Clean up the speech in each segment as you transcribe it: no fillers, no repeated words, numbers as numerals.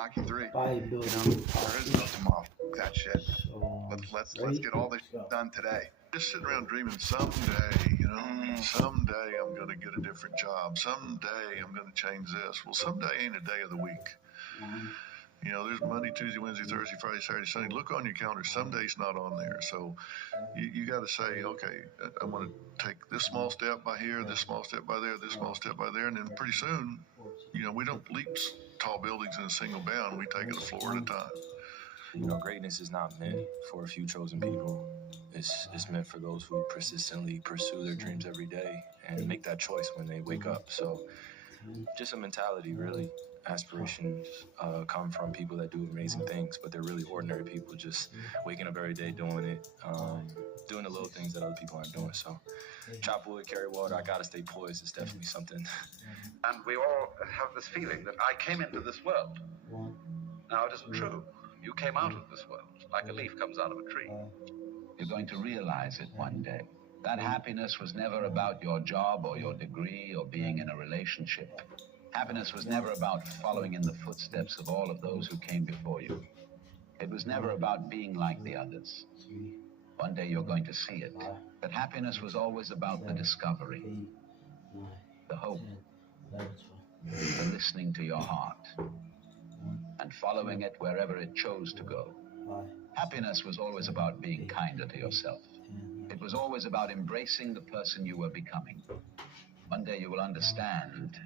Hockey 3. By building There is no tomorrow. That shit. So Let's get all this done today. Just sitting around dreaming someday, someday I'm gonna get a different job. Someday I'm gonna change this. Well, someday ain't a day of the week. There's Monday, Tuesday, Wednesday, Thursday, Friday, Saturday, Sunday. Look on your calendar. Some days not on there. So you got to say, okay, I want to take this small step by here, this small step by there, this small step by there, and then pretty soon, we don't leap tall buildings in a single bound. We take it a floor at a time. Greatness is not meant for a few chosen people. It's meant for those who persistently pursue their dreams every day and make that choice when they wake up. So just a mentality, really. Aspirations come from people that do amazing things, but they're really ordinary people just waking up every day doing it, doing the little things that other people aren't doing. So chop wood, carry water, I gotta stay poised. It's definitely something. And we all have this feeling that I came into this world. Now, it isn't true. You came out of this world like a leaf comes out of a tree. You're going to realize it one day. That happiness was never about your job or your degree or being in a relationship. Happiness was never about following in the footsteps of all of those who came before you. It was never about being like the others. One day you're going to see it. That happiness was always about the discovery, the hope, the listening to your heart, and following it wherever it chose to go. Happiness was always about being kinder to yourself. It was always about embracing the person you were becoming. One day you will understand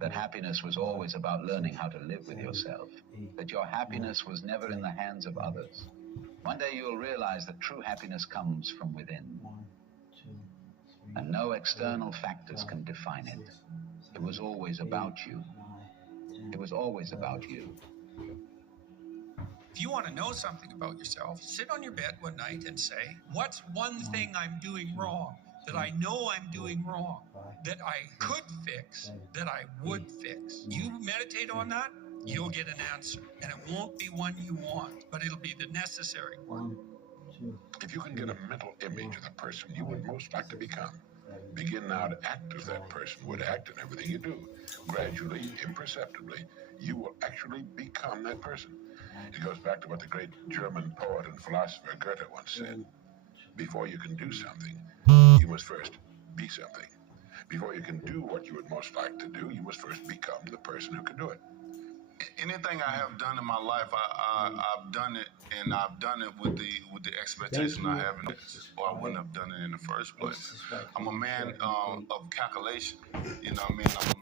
that happiness was always about learning how to live with yourself, that your happiness was never in the hands of others. One day you'll realize that true happiness comes from within, and no external factors can define it. It was always about you. It was always about you. If you want to know something about yourself, sit on your bed one night and say, what's one thing I'm doing wrong, that I know I'm doing wrong, that I could fix, that I would fix? You meditate on that, you'll get an answer. And it won't be one you want, but it'll be the necessary one. If you can get a mental image of the person you would most like to become, begin now to act as that person would act in everything you do. Gradually, imperceptibly, you will actually become that person. It goes back to what the great German poet and philosopher Goethe once said. Before you can do something, you must first be something. Before you can do what you would most like to do, you must first become the person who can do it. Anything I have done in my life, I've done it, and I've done it with the expectation I have in it, or I wouldn't have done it in the first place. I'm a man of calculation, you know what I mean? I'm a